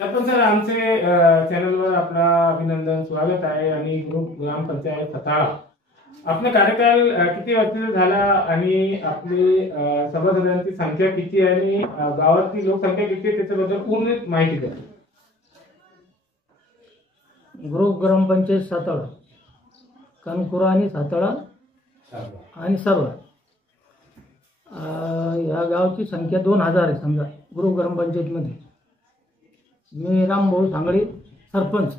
Sarpanch sir, आमचे चॅनलवर आपला अभिनंदन, स्वागत आहे. आणि ग्रुप ग्रामपंचायत खताळा आपला कार्यकाल किती वर्षाचा झाला आणि आपली सभासदांची संख्या किती आहे आणि गावातली लोकसंख्या किती आहे त्याच्याबद्दल पूर्ण माहिती द्या. ग्रुप ग्रामपंचायत साताळा, कणकुरा आणि साताळा आणि सर्व या गावची संख्या 2000 आहे. समजा ग्रुप ग्रामपंचायतमध्ये मी रामभाऊ सांगळे सरपंच.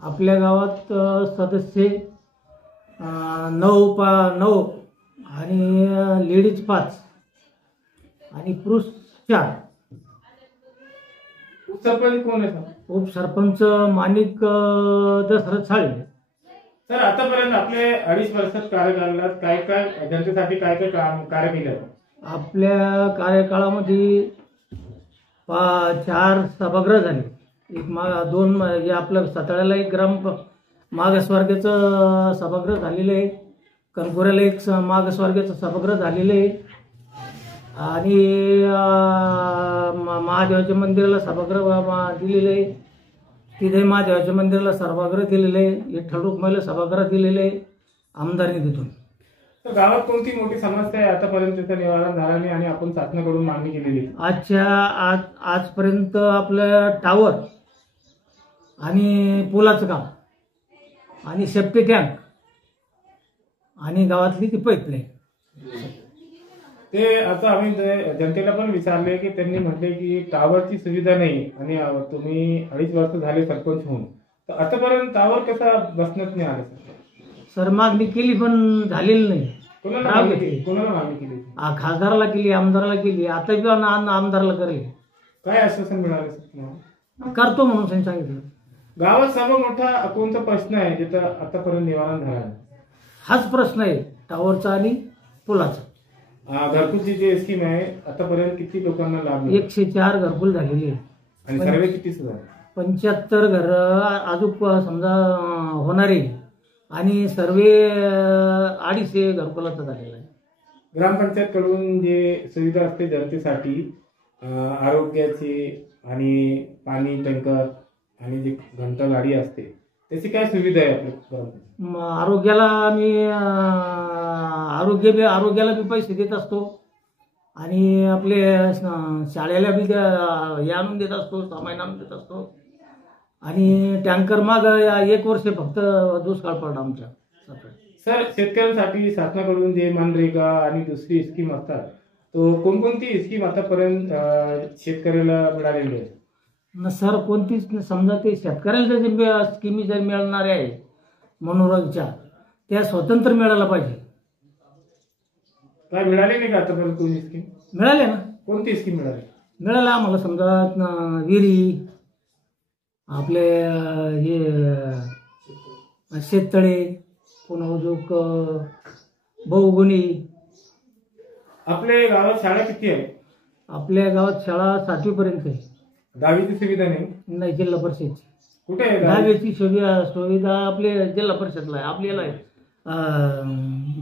आपल्या गावात सदस्य 9 आणि लेडीज 5 आणि पुरुष 4. उपसरपंच कोण आहे? उपसरपंच माणिक दशरथ साळे. सर, आतापर्यंत आपले 2.5 वर्षात कार्यकालात काय काय जनतेसाठी काय काय कार्य केले? आपल्या कार्यकाळामध्ये 4 सभागृह झाले. एक 2 हे आपलं साताळ्याला एक मागासवर्गाचं सभागृह झालेलं आहे. कणकुऱ्याला एक मागासवर्गाचं सभागृह झालेलं आहे. आणि महादेवाच्या मंदिराला सभागृह दिलेलं आहे. तिथे महादेवाच्या मंदिराला सभागृह दिलेलं आहे. विठ्ठल रुक्माईला सभागृह दिलेलं आहे आमदार निधीतून. तर गावात कोणती मोठी समस्या आहे आतापर्यंत त्याचं निवारण झालं नाही आणि आपण शासनाकडून मागणी केलेली? आजपर्यंत आपलं टावर आणि पुलाचं काम आणि सेफ्टी टँक आणि गावातली ती पाईपलाईन. ते आता आम्ही जनतेला पण विचारले की त्यांनी म्हटले की टावरची सुविधा नाही आणि तुम्ही 2.5 वर्ष झाले सरपंच होऊन, तर आतापर्यंत टावर कसा बसण्यात नाही आलं? सर, मागणी केली पण झालेली नाही. कोणाला मागणी केली? खासदाराला केली, आमदाराला केली, आता बी आमदाराला करेल. काय आश्वासन मिळालं सर? करतो म्हणून त्यांनी सांगितलं. गावात सर्व मोठा कोणता प्रश्न आहे ज्याचं आतापर्यंत निवारण झाला? हाच प्रश्न आहे, टावरचा आणि पुलाचा. घरकुलची जी स्कीम आहे आतापर्यंत किती लोकांना लाभ? 104 घरकुल झालेली आहे. आणि सर्वे किती सुद्धा? 75 घर अजून समजा होणारे आणि सर्वे 250 घरकुलाचा झालेला आहे. ग्रामपंचायत कडून जे सुविधा असते जनतेसाठी, आरोग्याची आणि पाणी टँकर आणि जी घंटा गाडी असते, त्याची काय सुविधा आहे आपल्या? आरोग्याला आम्ही आरोग्याला बी पैसे देत असतो आणि आपले शाळेला बी हे आणून देत असतो, सामान आणून देत असतो. आणि टँकर माग 1 वर्ष फक्त दुष्काळ पडला आमच्या. सर, शेतकऱ्यांसाठी शासनाकडून जे मनरेगा आणि दुसरी स्कीम असतात, तो कोणकोणती स्कीम आतापर्यंत शेतकऱ्याला मिळालेली आहे? सर, कोणतीच समजा ते शेतकऱ्याला जे स्कीमी जर मिळणाऱ्या आहे मनोरंजच्या, त्या स्वतंत्र मिळायला पाहिजे. काय मिळाले नाही का आतापर्यंत कोणती स्कीम? मिळाले ना. कोणती स्कीम मिळाली? मिळालं आम्हाला समजा विहिरी, आपले हे शेततळे, पुन्हा अजूक बहुगुणी. आपल्या गावात शाळा किती आहे? आपल्या गावात शाळा 7वी पर्यंत आहे. 10वीची सुविधा नाही? नाही, जिल्हा परिषदची. कुठे आहे 10वीची सुविधा? आपले जिल्हा परिषदला आहे. आपल्याला आहे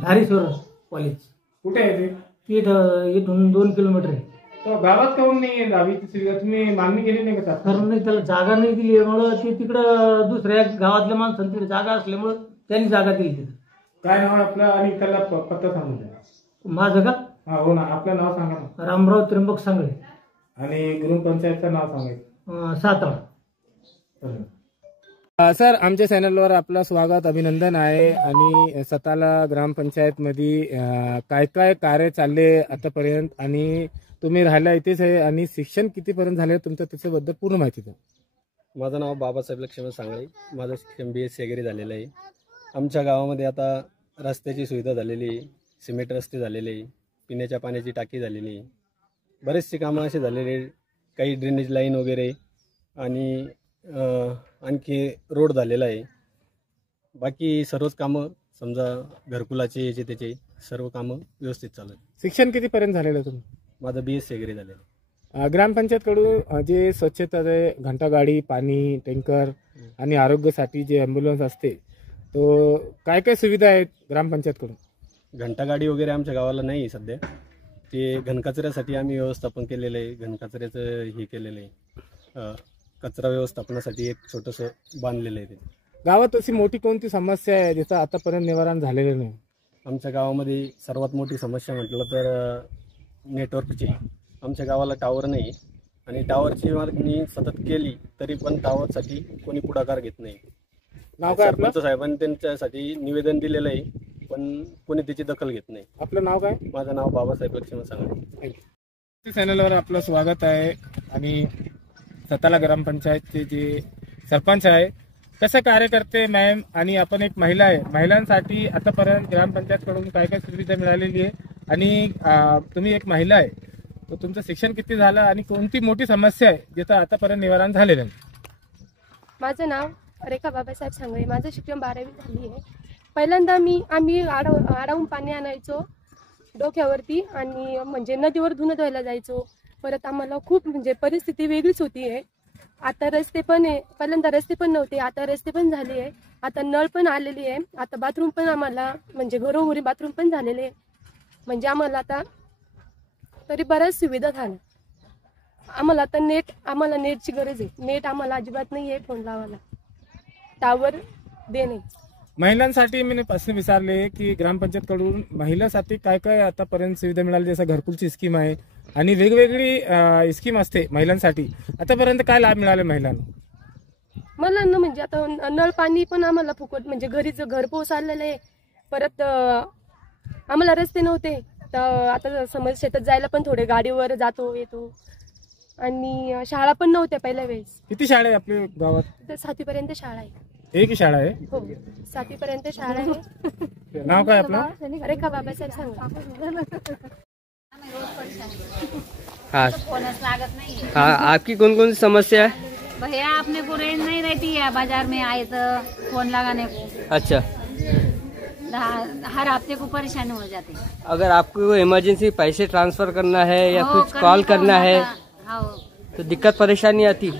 धारेश्वर कॉलेज. कुठे आहे ते? इथून 2 किलोमीटर आहे. तो गावात काहून नाही आहे 10वीची सुविधा? तुम्ही मागणी केली नाही का? कारण नाही, त्याला जागा नाही दिल्यामुळं ते तिकडं दुसऱ्या गावातल्या माणसांना तिकडे जागा असल्यामुळं त्यांनी जागा दिली तिथं. काय नाव आहे आपलं आणि त्याला पत्ता सांगून द्या. माझं का? हो ना, आपलं नाव सांगा ना. रामराव त्र्यंबक सांगळे. आणि ग्रामपंचायतचं नाव सांगायचं. साताळा. सर, आमच्या चॅनलवर आपलं स्वागत, अभिनंदन आहे. आणि साताळा ग्रामपंचायतमध्ये काय काय कार्य चालले आतापर्यंत आणि तुम्ही राहायला इथेच आहे आणि शिक्षण कितीपर्यंत झाले तुमचं, त्याच्याबद्दल पूर्ण माहिती द्या. माझं नाव बाबासाहेब लक्ष्मण सांगळे. माझं शिक्षण BSc वगैरे झालेलं आहे. आमच्या गावामध्ये आता रस्त्याची सुविधा झालेली आहे, सिमेंट रस्ते झालेले आहे, पिण्याच्या पाण्याची टाकी झालेली आहे, बरेचसे कामं असे झालेले आहे, काही ड्रेनेज लाईन वगैरे आणि आणखी रोड झालेला आहे. बाकी सर्वच कामं समजा घरकुलाचे याचे त्याचे सर्व कामं व्यवस्थित चालू आहेत. शिक्षण कितीपर्यंत झालेलं तुम्ही? माझं BSc वगैरे झालेलं आहे. ग्रामपंचायतकडून जे स्वच्छता, घंटा गाडी, पाणी टँकर आणि आरोग्यासाठी जे ॲम्ब्युलन्स असते, तो काय काय सुविधा आहेत ग्रामपंचायतकडून? घंटा गाडी वगैरे आमच्या गावाला नाही आहे सध्या. ते घनकचऱ्यासाठी आम्ही व्यवस्थापन केलेलं आहे, घनकचऱ्याचं हे केलेलं आहे. कचरा व्यवस्थापनासाठी एक छोटंसं बांधलेलं आहे ते. गावात अशी मोठी कोणती समस्या आहे ज्याचं आतापर्यंत निवारण झालेलं नाही? आमच्या गावामध्ये सर्वात मोठी समस्या म्हटलं तर नेटवर्कची. आमच्या गावाला टावर नाही आणि टावरची मागणी सतत केली तरी पण टावरसाठी कोणी पुढाकार घेत नाही. नाव काय आपलं? सरपंच साहेबांनी त्यांच्यासाठी निवेदन दिलेलं आहे पण कोणी त्याची दखल घेत नाही. आपलं नाव काय? माझं नाव बाबासाहेब लक्ष्मण सांगळे. चॅनलवर आपलं स्वागत आहे. आणि सताला ग्रामपंचायतचे जे सरपंच आहे, कसं कार्य करते मॅम, आणि आपण एक महिला आहे, महिलांसाठी आतापर्यंत ग्रामपंचायतकडून काय काय सुविधा मिळालेली आहे, आणि तुम्ही एक महिला आहे, तर तुमचं शिक्षण किती झालं आणि कोणती मोठी समस्या आहे ज्याचं आतापर्यंत निवारण झालेलं नाही? माझं नाव रेखा बाबासाहेब सांगळे. माझं शिक्षण 12वी झाली आहे. पहिल्यांदा आम्ही आडावून पाणी आणायचो डोक्यावरती आणि म्हणजे नदीवर धुणं धुवायला जायचो. परत आम्हाला खूप म्हणजे परिस्थिती वेगळीच होती आहे. आता रस्ते पण आहे, पहिल्यांदा रस्ते पण नव्हते, आता रस्ते पण झाले आहे. आता नळ पण आलेली आहे. आता बाथरूम पण आम्हाला म्हणजे घरोघरी बाथरूम पण झालेले आहे. म्हणजे आम्हाला आता तरी बऱ्याच सुविधा झाल्या. आम्हाला आता आम्हाला नेटची गरज आहे. नेट आम्हाला अजिबात नाही आहे फोन लावायला, टावर देणे. महिलांसाठी मी प्रश्न विचारले की ग्रामपंचायतकडून महिलांसाठी काय काय आतापर्यंत सुविधा मिळाली, जसं घरकुलची स्कीम आहे आणि वेगवेगळी स्कीम असते महिलांसाठी, आतापर्यंत काय लाभ मिळाले महिलांना? मला ना म्हणजे आता नळ पाणी पण आम्हाला फुकट म्हणजे घर पोहोचलेलं आहे. परत आम्हाला रस्ते नव्हते, तर आता समज शेतात जायला पण थोडे गाडीवर जातो येतो. आणि शाळा पण नव्हत्या पहिल्या वेळेस. किती शाळा आहे आपल्या गावात? तर 7वी पर्यंत शाळा आहे. एक शाळा आहे? हो, 7वी पर्यंत शाळा आहे. नाव काय आपलं? रेखा बाबासाहेब सांगा. हाँ, आपकी कौन कौन सी समस्या है? भैया अपने को रेंज नहीं रहती है, बाजार में आए तो फोन लगाने को अच्छा, हर हफ्ते को परेशानी हो जाती है। अगर आपको इमरजेंसी पैसे ट्रांसफर करना है या हो, कुछ कॉल करने को करना है हाँ, तो दिक्कत परेशानी आती?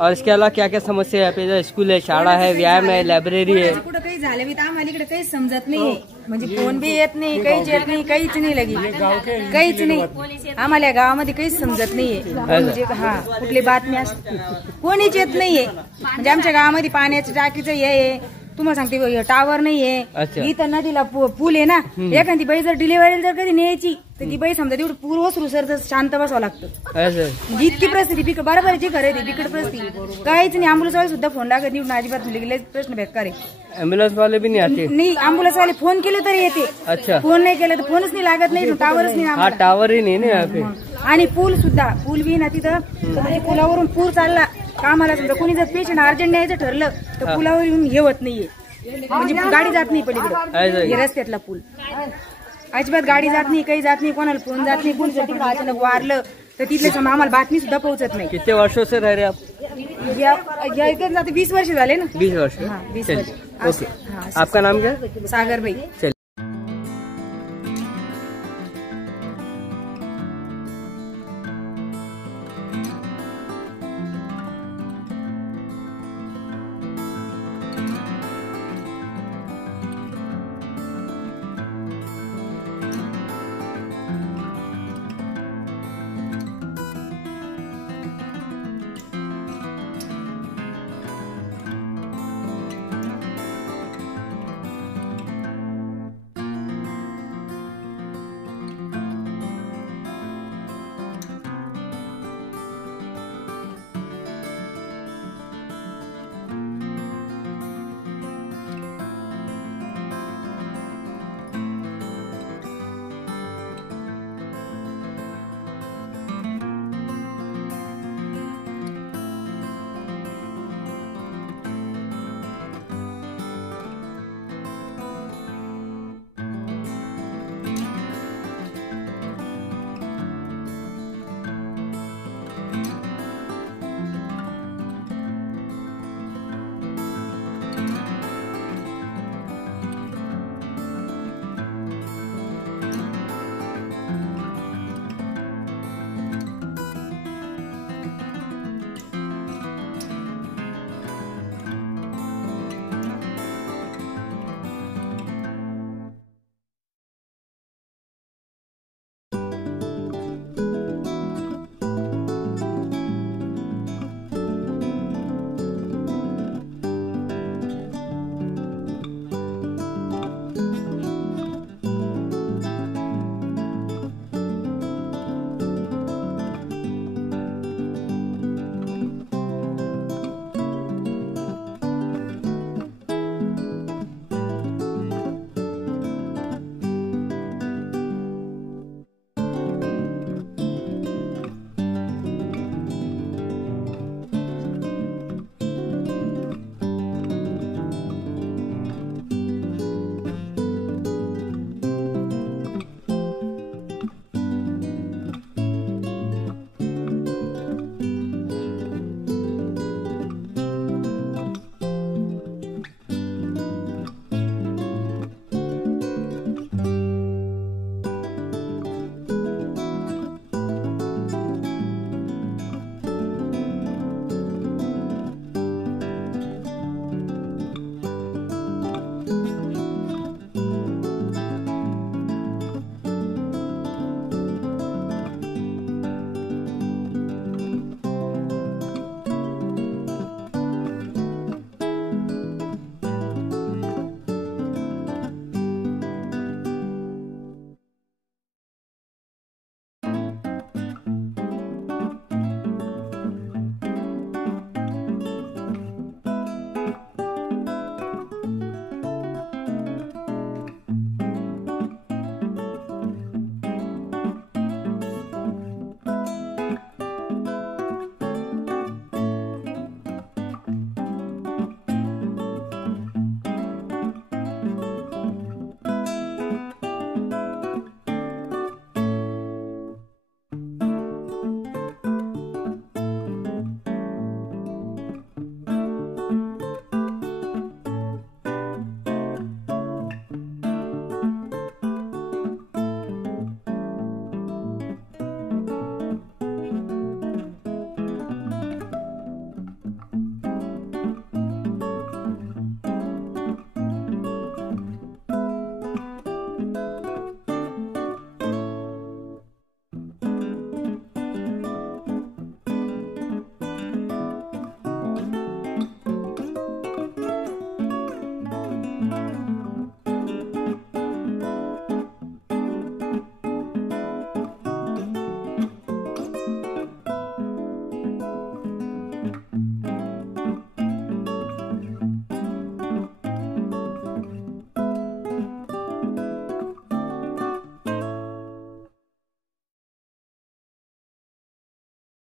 और इसके अलावा क्या क्या समस्या है? यहाँ पे स्कूल है, शाळा है, व्यायाम है, लायब्ररी है. कुठं काही झालं बी तर आम्हाला इकडे काहीच समजत नाही. म्हणजे फोन बी येत नाही, काहीच येत नाही, काहीच नाही लगी, काहीच नाही. आम्हाला या गावामध्ये काहीच समजत नाहीये. म्हणजे हा कुठली बातमी असते कोणीच येत नाहीये. म्हणजे आमच्या गावामध्ये पाण्याच्या टाकीचं हे आहे, तुम्हाला सांगते टावर नाहीये. इथं नदीला पूल आहे ना, एखादी बाई जर डिलिव्हरी जर कधी न्यायची तर ती बाई समजा तेवढं पूर्व सुरू सर शांत बसावं लागतं. म्हणजे इतकी परिस्थिती बरोबर जी खरं आहे बिकट परिस्थिती. काहीच नाही. अँब्युलन्स वाले सुद्धा फोन लागत नाही अजिबात. गेले प्रश्न बेकार आहे. एम्बुलेंस वाले भी नहीं आते? नाही, अँब्युलन्स वाले फोन केले तरी येते. अच्छा, फोन नाही केलं तर फोनच नाही लागत नाही, टावरच नाही. हाँ, टावर ही नहीं ना यहाँ पे. आणि पूल सुद्धा बी ना तिथं. म्हणजे पुलावरून पूर चालला कामाला समजा कोणी जर पेशंट अर्जंट न्यायचं ठरलं तर पुलावर येऊन हे होत नाहीये. म्हणजे गाडी जात नाही पलीकडे रस्त्यातला पूल. अजिबात गाडी जात नाही, काही जात नाही, कोणाला फोन जात नाही. कोणी तिकडे अचानक वारलं तर तिथले आम्हाला बातमी सुद्धा पोहोचत नाही. कितने वर्षों से रह रहे आप? या 20 वर्ष झाले ना. 20 वर्ष. 20 वर्ष. ओके, आपका नाम क्या? सागरबाई.